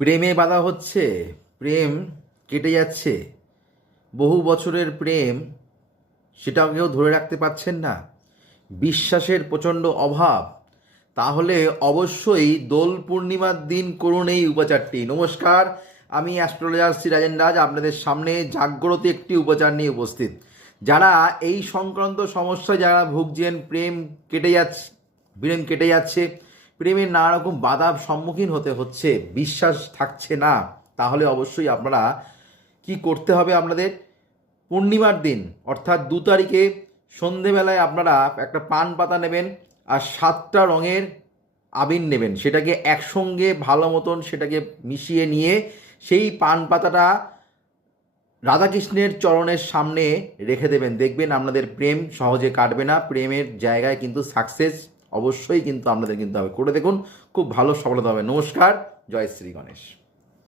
প্রেমে বাধা হচ্ছে, প্রেম কেটে যাচ্ছে, বহু বছরের প্রেম সেটাও কেউ ধরে রাখতে পারছেন না, বিশ্বাসের প্রচণ্ড অভাব। তাহলে অবশ্যই দোল পূর্ণিমার দিন করুন এই উপাচারটি। নমস্কার, আমি অ্যাস্ট্রোলজার শ্রী রাজেন রাজ আপনাদের সামনে জাগ্রত একটি উপাচার নিয়ে উপস্থিত। যারা এই সংক্রান্ত সমস্যায় যারা ভুগছেন, প্রেম কেটে যাচ্ছে, প্রেমের নানা রকম বাধার সম্মুখীন হতে হচ্ছে, বিশ্বাস থাকছে না, তাহলে অবশ্যই আপনারা কি করতে হবে আপনাদের? পূর্ণিমার দিন অর্থাৎ 2 তারিখে সন্ধেবেলায় আপনারা একটা পান পাতা নেবেন আর 7টা রঙের আবির নেবেন, সেটাকে একসঙ্গে ভালো মতন সেটাকে মিশিয়ে নিয়ে সেই পান পাতাটা রাধাকৃষ্ণের চরণের সামনে রেখে দেবেন। দেখবেন আপনাদের প্রেম সহজে কাটবে না, প্রেমের জায়গায় কিন্তু সাকসেস অবশ্যই কিন্তু আপনাদের কিন্তু হবে। করে দেখুন, খুব ভালো সফলতা হবে। নমস্কার, জয় শ্রী গণেশ।